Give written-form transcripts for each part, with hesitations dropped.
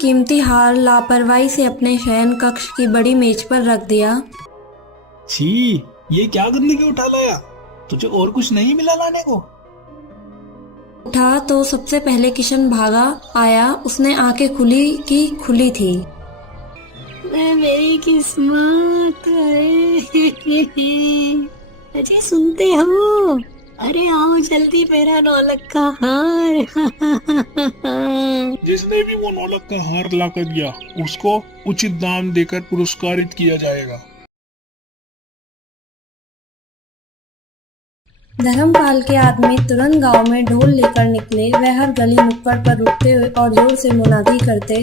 कीमती हार लापरवाही से अपने शयन कक्ष की बड़ी मेज पर रख दिया। छी, ये क्या गंदगी उठा लाया? तुझे और कुछ नहीं मिला लाने को? उठा तो सबसे पहले किशन भागा आया। उसने आंखें खुली की खुली थी। मेरी किस्मत अरे सुनते हो? अरे आओ जल्दी, मेरा नौलख का हार। जिसने भी वो नौलख का हार लाकर दिया उसको उचित दाम देकर पुरस्कारित किया जाएगा। धर्मपाल के आदमी तुरंत गांव में ढोल लेकर निकले। वह हर गली नुक्कड़ पर रुकते हुए और जोर से मुनादी करते,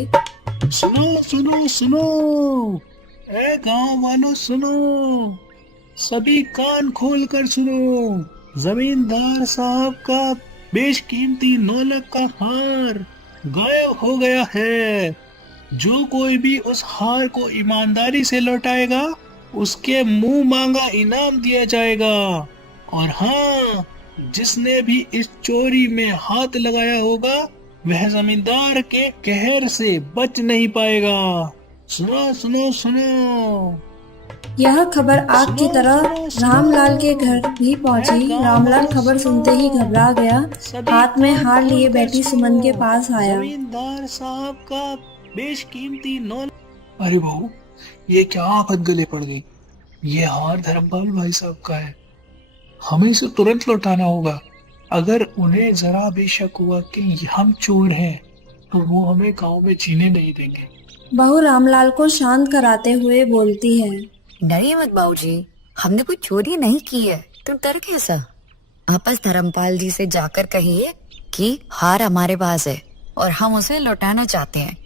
सुनो सुनो सुनो, ए गांव वालों सुनो, सभी कान खोल कर सुनो। जमींदार साहब का बेशकीमती नौलख का हार गायब हो गया है। जो कोई भी उस हार को ईमानदारी से लौटाएगा उसके मुंह मांगा इनाम दिया जाएगा। और हाँ, जिसने भी इस चोरी में हाथ लगाया होगा वह जमींदार के कहर से बच नहीं पाएगा। सुनो सुनो सुनो। यह खबर आग की तरह रामलाल के घर भी पहुंची। रामलाल खबर सुनते ही घबरा गया। हाथ में हार लिए बैठी सुमन के पास आया। जमींदार साहब का बेशकीमती नौल। अरे बहू, ये क्या आफत गले पड़ गई? ये हार धर्मपाल भाई साहब का है, हमें इसे तुरंत लौटाना होगा। अगर उन्हें जरा भी शक हुआ कि हम चोर हैं तो वो हमें गांव में जीने नहीं देंगे। बहू रामलाल को शांत कराते हुए बोलती है, डरिए मत बाबूजी, हमने कोई चोरी नहीं की है। तुम डर कैसा? आप बस धर्मपाल जी से जाकर कहिए कि हार हमारे पास है और हम उसे लौटाना चाहते हैं।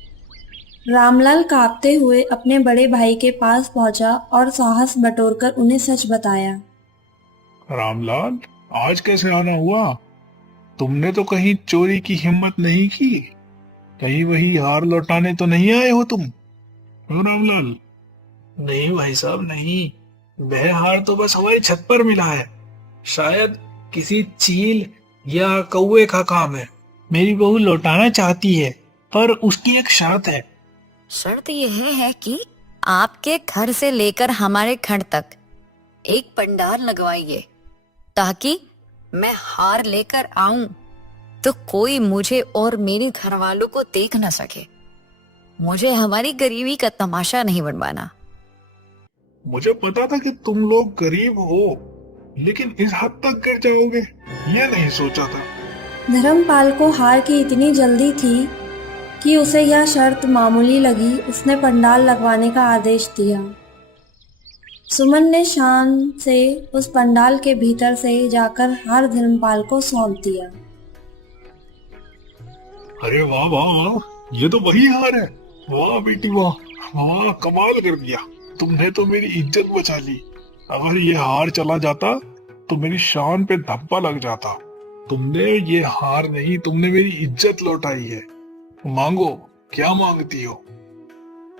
रामलाल कांपते हुए अपने बड़े भाई के पास पहुंचा और साहस बटोरकर उन्हें सच बताया। रामलाल, आज कैसे आना हुआ? तुमने तो कहीं चोरी की हिम्मत नहीं की। कहीं वही हार लौटाने तो नहीं आए हो तुम? हो रामलाल? नहीं भाई साहब, नहीं। वह हार तो बस हमारी छत पर मिला है। शायद किसी चील या कौवे का काम है। मेरी बहू लौटाना चाहती है, पर उसकी एक शर्त है। शर्त यह है कि आपके घर से लेकर हमारे घर तक एक पंडाल लगवाइए, ताकि मैं हार लेकर आऊं तो कोई मुझे और मेरे घर वालों को देख न सके। मुझे हमारी गरीबी का तमाशा नहीं बनवाना। मुझे पता था कि तुम लोग गरीब हो, लेकिन इस हद तक गिर जाओगे ये नहीं सोचा था। धर्मपाल को हार की इतनी जल्दी थी कि उसे यह शर्त मामूली लगी। उसने पंडाल लगवाने का आदेश दिया। सुमन ने शान से उस पंडाल के भीतर से जाकर हार धर्मपाल को सौंप दिया। अरे वाह वाह वाह, ये तो वही हार है। वाह बेटी वाह, वाह कमाल कर दिया। तुमने तो मेरी इज्जत बचा ली। अगर ये हार चला जाता तो मेरी शान पे धब्बा लग जाता। तुमने ये हार नहीं, तुमने मेरी इज्जत लौटाई है। मांगो, क्या मांगती हो?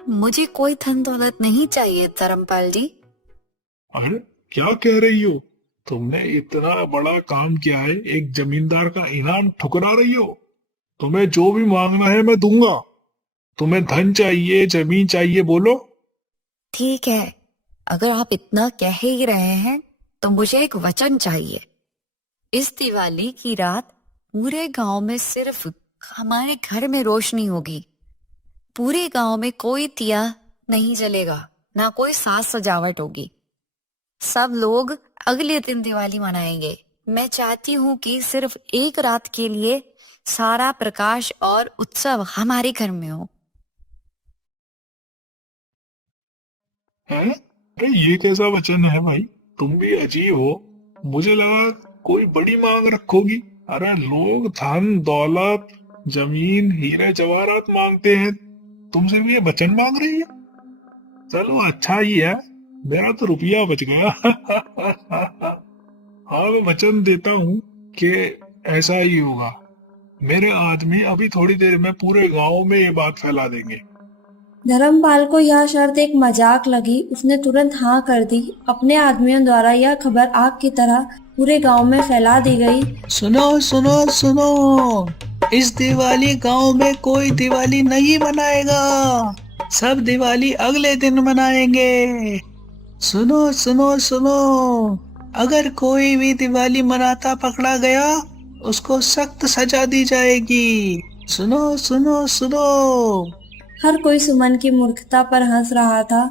मुझे कोई धन दौलत नहीं चाहिए धर्मपाल जी। अरे क्या कह रही हो? तुमने इतना बड़ा काम किया है, एक जमींदार का इनाम ठुकरा रही हो? तुम्हें जो भी मांगना है मैं दूंगा। तुम्हें धन चाहिए, जमीन चाहिए, बोलो। ठीक है, अगर आप इतना कह ही रहे हैं तो मुझे एक वचन चाहिए। इस दिवाली की रात पूरे गांव में सिर्फ हमारे घर में रोशनी होगी। पूरे गांव में कोई दिया नहीं जलेगा, ना कोई साज सजावट होगी। सब लोग अगले दिन दिवाली मनाएंगे। मैं चाहती हूँ कि सिर्फ एक रात के लिए सारा प्रकाश और उत्सव हमारे घर में हो। हैं? अरे ये कैसा वचन है भाई? तुम भी अजीब हो। मुझे लगा कोई बड़ी मांग रखोगी। अरे लोग धन दौलत, जमीन, हीरे जवाहरात मांगते हैं, तुमसे भी ये वचन मांग रही है? चलो अच्छा ही है, मेरा तो रुपया बच गया। हाँ, मैं वचन देता हूँ कि ऐसा ही होगा। मेरे आदमी अभी थोड़ी देर में पूरे गांव में ये बात फैला देंगे। धर्मपाल को यह शर्त एक मजाक लगी। उसने तुरंत हाँ कर दी। अपने आदमियों द्वारा यह खबर आग की तरह पूरे गांव में फैला दी गई। सुनो सुनो सुनो, इस दिवाली गांव में कोई दिवाली नहीं मनाएगा। सब दिवाली अगले दिन मनाएंगे। सुनो सुनो सुनो, अगर कोई भी दिवाली मनाता पकड़ा गया उसको सख्त सजा दी जाएगी। सुनो सुनो सुनो। हर कोई सुमन की मूर्खता पर हंस रहा था।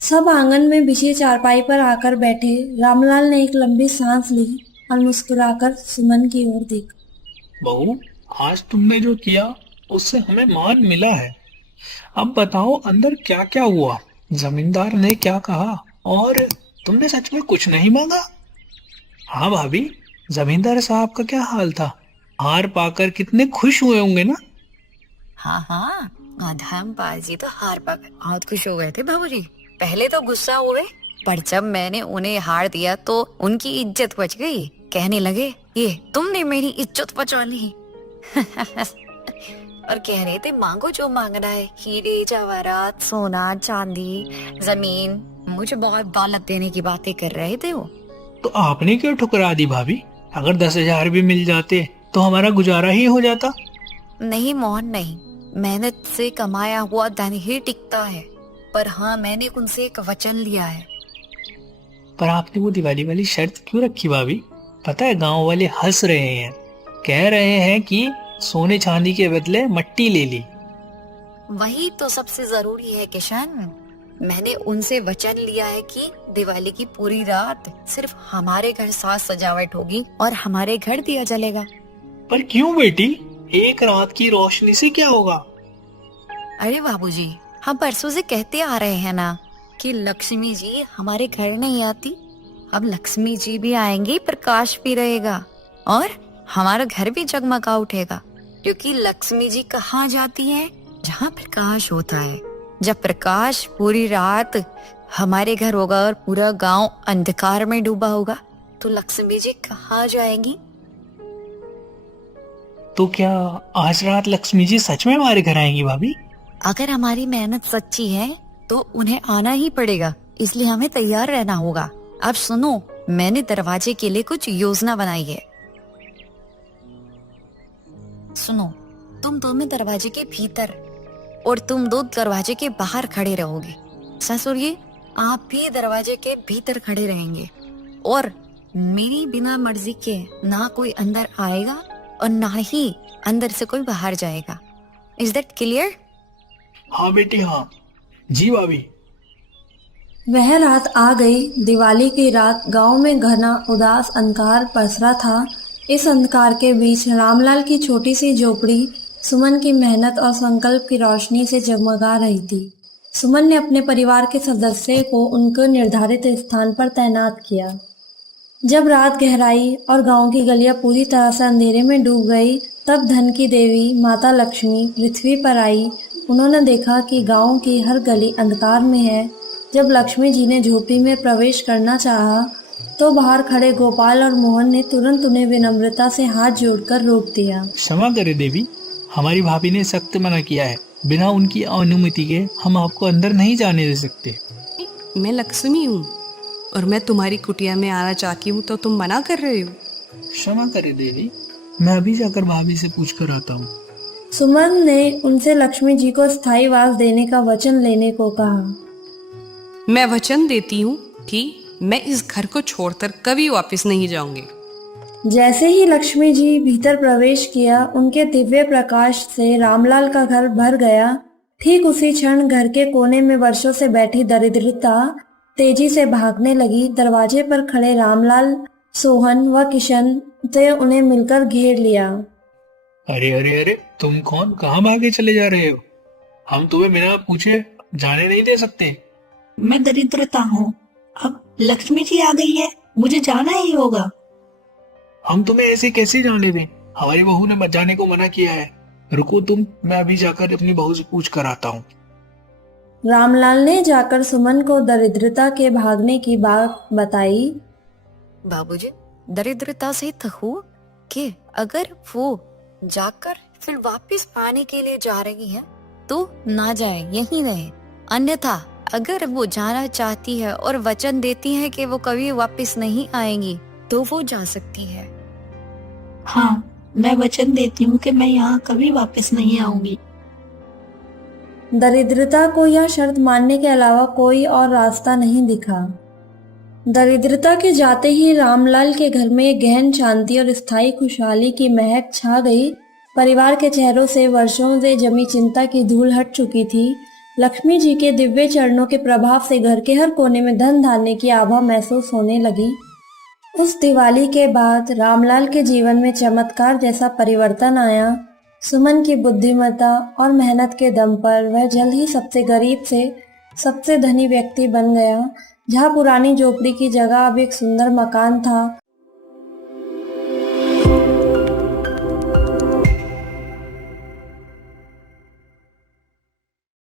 सब आंगन में बिछी चारपाई पर आकर बैठे। रामलाल ने एक लंबी सांस ली और मुस्कुराकर सुमन की ओर देखा। बहू, आज तुमने जो किया उससे हमें मान मिला है। अब बताओ अंदर क्या क्या हुआ, जमींदार ने क्या कहा, और तुमने सच में कुछ नहीं मांगा? हाँ भाभी, जमींदार साहब का क्या हाल था? हार पाकर कितने खुश हुए होंगे ना। हाँ, धर्मपाल तो हार पाकर बहुत खुश हो गए थे बाबूजी। पहले तो गुस्सा हुए, पर जब मैंने उन्हें हार दिया तो उनकी इज्जत बच गई। कहने लगे, ये तुमने मेरी इज्जत बचा ली। और कह रहे थे, मांगो जो मांगना है, हीरे जवाहरात, सोना चांदी, जमीन। मुझे बहुत दौलत देने की बातें कर रहे थे वो। तो आपने क्यों ठुकरा दी भाभी? अगर 10,000 भी मिल जाते तो हमारा गुजारा ही हो जाता। नहीं मोहन, नहीं, मेहनत से कमाया हुआ धन ही टिकता है। पर हाँ, मैंने उनसे एक वचन लिया है। पर आपने वो दिवाली वाली शर्त क्यों रखी भाभी? पता है गांव वाले हंस रहे हैं, कह रहे हैं कि सोने चांदी के बदले मट्टी ले ली। वही तो सबसे जरूरी है किशन। मैंने उनसे वचन लिया है कि दिवाली की पूरी रात सिर्फ हमारे घर साज सजावट होगी और हमारे घर दिया जलेगा। पर क्यों बेटी, एक रात की रोशनी से क्या होगा? अरे बाबूजी, हम परसों से कहते आ रहे हैं ना कि लक्ष्मी जी हमारे घर नहीं आती। अब लक्ष्मी जी भी आएंगी, प्रकाश भी रहेगा और हमारा घर भी जगमगा उठेगा। क्योंकि लक्ष्मी जी कहाँ जाती हैं? जहाँ प्रकाश होता है। जब प्रकाश पूरी रात हमारे घर होगा और पूरा गांव अंधकार में डूबा होगा, तो लक्ष्मी जी कहाँ जाएंगी? तो क्या आज रात लक्ष्मी जी सच में हमारे घर आएंगी भाभी? अगर हमारी मेहनत सच्ची है तो उन्हें आना ही पड़ेगा, इसलिए हमें तैयार रहना होगा। अब सुनो, मैंने दरवाजे के लिए कुछ योजना बनाई है। सुनो, तुम दोनों दरवाजे के भीतर और तुम दो दरवाजे के बाहर खड़े रहोगे। ससुर जी, आप भी दरवाजे के भीतर खड़े रहेंगे और मेरी बिना मर्जी के ना कोई अंदर आएगा और ना ही अंदर से कोई बाहर जाएगा। Is that clear? हाँ बेटी, हाँ जी भाभी। वह रात आ गई। दिवाली की रात गांव में घना उदास अंधकार पसरा था। इस अंधकार के बीच रामलाल की छोटी सी झोपड़ी सुमन की मेहनत और संकल्प की रोशनी से जगमगा रही थी। सुमन ने अपने परिवार के सदस्य को उनके निर्धारित स्थान पर तैनात किया। जब रात गहराई और गांव की गलियां पूरी तरह से अंधेरे में डूब गई, तब धन की देवी माता लक्ष्मी पृथ्वी पर आई। उन्होंने देखा कि गांव की हर गली अंधकार में है। जब लक्ष्मी जी ने झोपड़ी में प्रवेश करना चाहा, तो बाहर खड़े गोपाल और मोहन ने तुरंत उन्हें विनम्रता से हाथ जोड़कर रोक दिया। क्षमा करे देवी, हमारी भाभी ने सख्त मना किया है। बिना उनकी अनुमति के हम आपको अंदर नहीं जाने दे सकते। मैं लक्ष्मी हूँ और मैं तुम्हारी कुटिया में आना चाहती हूँ, तो तुम मना कर रहे हो? क्षमा करे देवी, मैं अभी जाकर भाभी से पूछ कर आता हूँ। सुमन ने उनसे लक्ष्मी जी को स्थायी वास देने का वचन लेने को कहा। मैं वचन देती हूँ कि मैं इस घर को छोड़कर कभी वापस नहीं जाऊंगी। जैसे ही लक्ष्मी जी भीतर प्रवेश किया, उनके दिव्य प्रकाश से रामलाल का घर भर गया। ठीक उसी क्षण घर के कोने में वर्षों से बैठी दरिद्रता तेजी से भागने लगी। दरवाजे पर खड़े रामलाल, सोहन व किशन ने उन्हें मिलकर घेर लिया। अरे अरे अरे, तुम कौन? कहाँ भागे चले जा रहे हो? हम तुम्हें बिना पूछे जाने नहीं दे सकते। मैं दरिद्रता हूँ, अब लक्ष्मी जी आ गई है, मुझे जाना ही होगा। हम तुम्हें ऐसे कैसे जाने दें? हमारी बहू ने जाने को मना किया है। रुको तुम, मैं अभी जाकर अपनी बहू से पूछ कर आता हूँ। रामलाल ने जाकर सुमन को दरिद्रता के भागने की बात बताई। बाबूजी, दरिद्रता से थकू कि अगर वो जाकर फिर वापस पाने के लिए जा रही है तो ना जाए, यहीं रहे। अन्यथा अगर वो जाना चाहती है और वचन देती है कि वो कभी वापस नहीं आएंगी, तो वो जा सकती है। हाँ, मैं वचन देती हूँ कि मैं यहाँ कभी वापस नहीं आऊंगी। दरिद्रता को यह शर्त मानने के अलावा कोई और रास्ता नहीं दिखा। दरिद्रता के जाते ही रामलाल के घर में एक गहन शांति और स्थायी खुशहाली की महक छा गई। परिवार के चेहरों से वर्षों से जमी चिंता की धूल हट चुकी थी। लक्ष्मी जी के दिव्य चरणों के प्रभाव से घर के हर कोने में धन धान्य की आभा महसूस होने लगी। उस दिवाली के बाद रामलाल के जीवन में चमत्कार जैसा परिवर्तन आया। सुमन की बुद्धिमत्ता और मेहनत के दम पर वह जल्द ही सबसे गरीब से सबसे धनी व्यक्ति बन गया। जहाँ पुरानी झोपड़ी की जगह अब एक सुंदर मकान था,